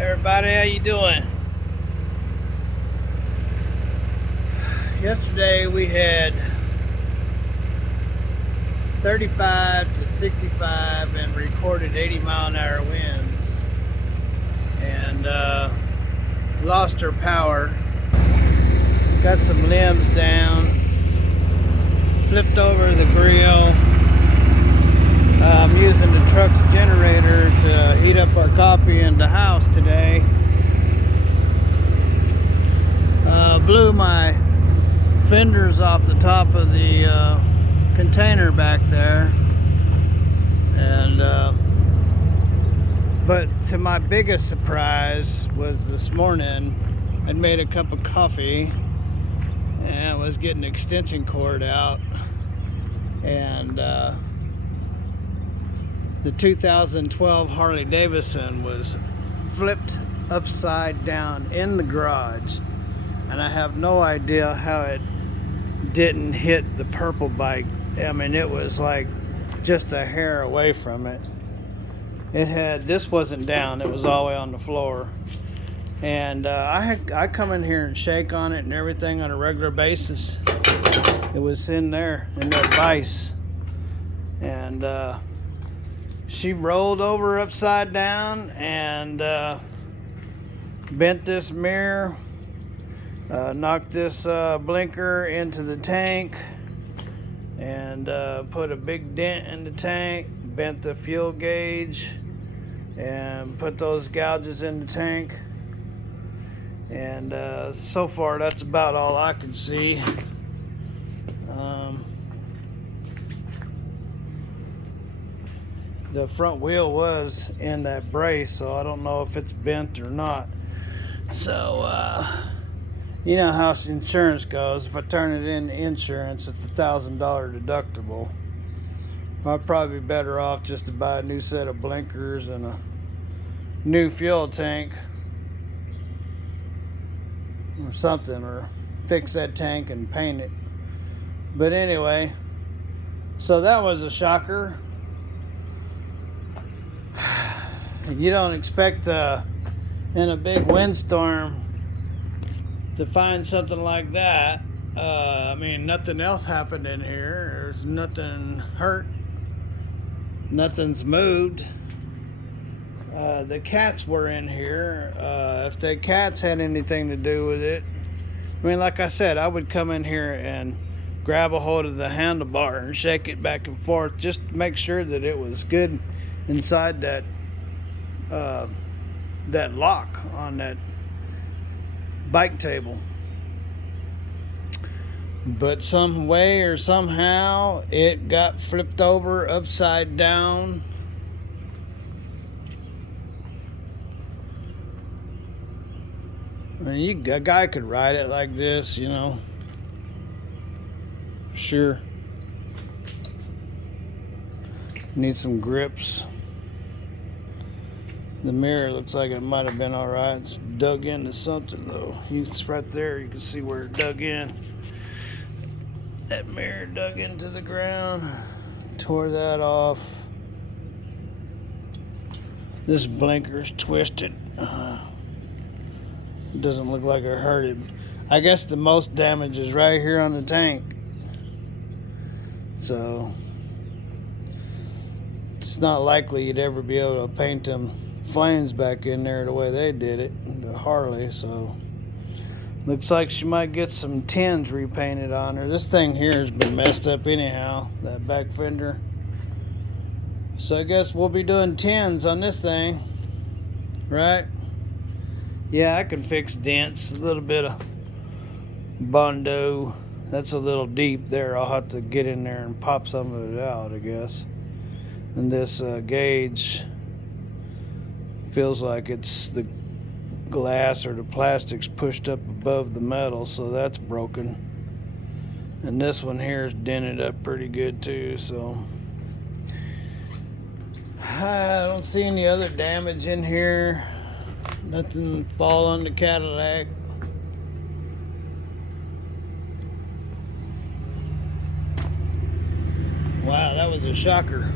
Everybody, how you doing? Yesterday we had 35 to 65 and recorded 80-mile-an-hour winds, and lost our power. Got some limbs down, flipped over the grill. I'm using the truck's generator to heat up our coffee in the house today. Blew my fenders off the top of the container back there, and but to my biggest surprise was this morning I'd made a cup of coffee and was getting the extension cord out, and the 2012 Harley Davidson was flipped upside down in the garage, and I have no idea how it didn't hit the purple bike. I mean, it was like just a hair away from it. This wasn't down, it was all the way on the floor. And I come in here and shake on it and everything on a regular basis. It was in there, in that vise. And she rolled over upside down and bent this mirror, knocked this blinker into the tank, and put a big dent in the tank, bent the fuel gauge, and put those gouges in the tank. And so far, that's about all I can see. The front wheel was in that brace, so I don't know if it's bent or not. So, you know how insurance goes. If I turn it in insurance, it's $1,000 deductible. I'd probably be better off just to buy a new set of blinkers and a new fuel tank or something, or fix that tank and paint it. But anyway, so that was a shocker. You don't expect in a big windstorm to find something like that. I mean, nothing else happened in here. There's nothing hurt. Nothing's moved. The cats were in here. If the cats had anything to do with it, I mean, like I said, I would come in here and grab a hold of the handlebar and shake it back and forth just to make sure that it was good inside that lock on that bike table. But some way or somehow it got flipped over upside down. I mean, a guy could ride it like this, you know. Sure. Need some grips. The mirror looks like it might have been alright. It's dug into something though. It's right there. You can see where it dug in. That mirror dug into the ground. Tore that off. This blinker's twisted. It doesn't look like I hurt it. I guess the most damage is right here on the tank. So it's not likely you'd ever be able to paint them flames back in there the way they did it, the Harley. So looks like she might get some tins repainted on her. This thing here has been messed up anyhow, that back fender. So I guess we'll be doing tins on this thing, right? Yeah, I can fix dents. A little bit of Bondo. That's a little deep there. I'll have to get in there and pop some of it out, I guess. And this gauge feels like it's the glass or the plastic's pushed up above the metal, so that's broken. And this one here is dented up pretty good too, so I don't see any other damage in here. Nothing fall on the Cadillac. Wow, that was a shocker.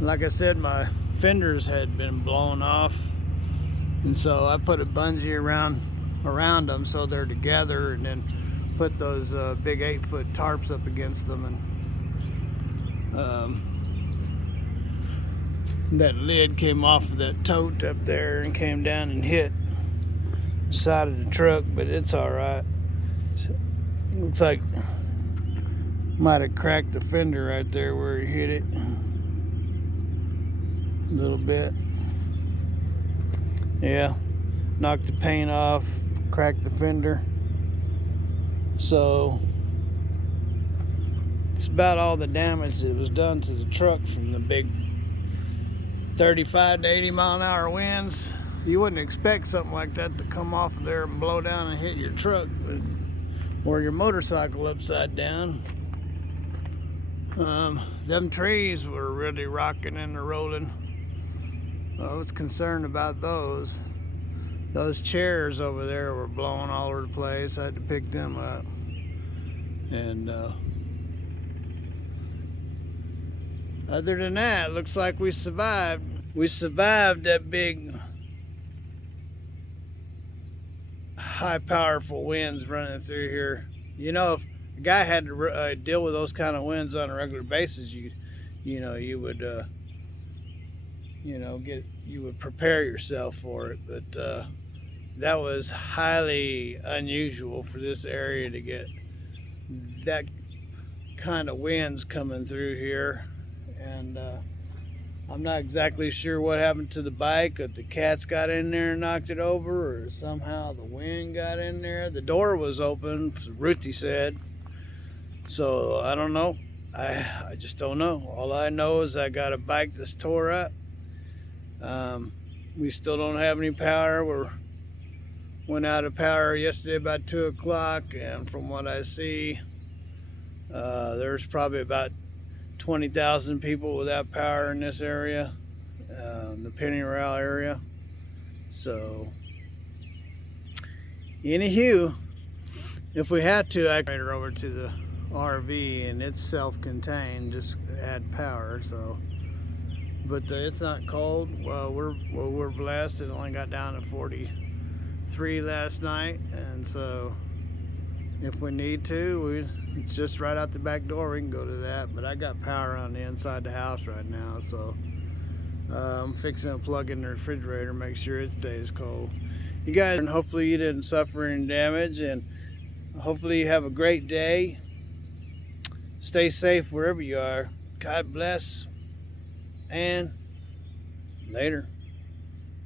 Like I said, my fenders had been blown off. And so I put a bungee around them so they're together, and then put those big 8-foot tarps up against them, and that lid came off of that tote up there and came down and hit the side of the truck, but it's all right. Looks like might have cracked the fender right there where he hit it a little bit. Yeah, knocked the paint off, cracked the fender. So it's about all the damage that was done to the truck from the big 35 to 80 mile an hour winds. You wouldn't expect something like that to come off of there and blow down and hit your truck or your motorcycle upside down. Them trees were really rocking and rolling. I was concerned about those. Those chairs over there were blowing all over the place. I had to pick them up. And other than that, looks like we survived. We survived that big, high, powerful winds running through here. You know, if a guy had to deal with those kind of winds on a regular basis, you would prepare yourself for it. But that was highly unusual for this area to get that kind of winds coming through here. And I'm not exactly sure what happened to the bike, if the cats got in there and knocked it over, or somehow the wind got in there. The door was open, Ruthie said. So I don't know. I just don't know. All I know is I got a bike that's tore up. We still don't have any power. Went out of power yesterday about 2 o'clock, and from what I see, there's probably about 20,000 people without power in this area, the Penny Royale area. So, anywho, if we had to, I could over to the RV, and it's self-contained, just add power. So, but it's not cold. Well, we're blessed. It only got down to 43 last night, and so if we need to, it's just right out the back door. We can go to that. But I got power on the inside the house right now, so I'm fixing to plug in the refrigerator, make sure it stays cold. You guys, and hopefully you didn't suffer any damage, and hopefully you have a great day. Stay safe wherever you are. God bless, and later.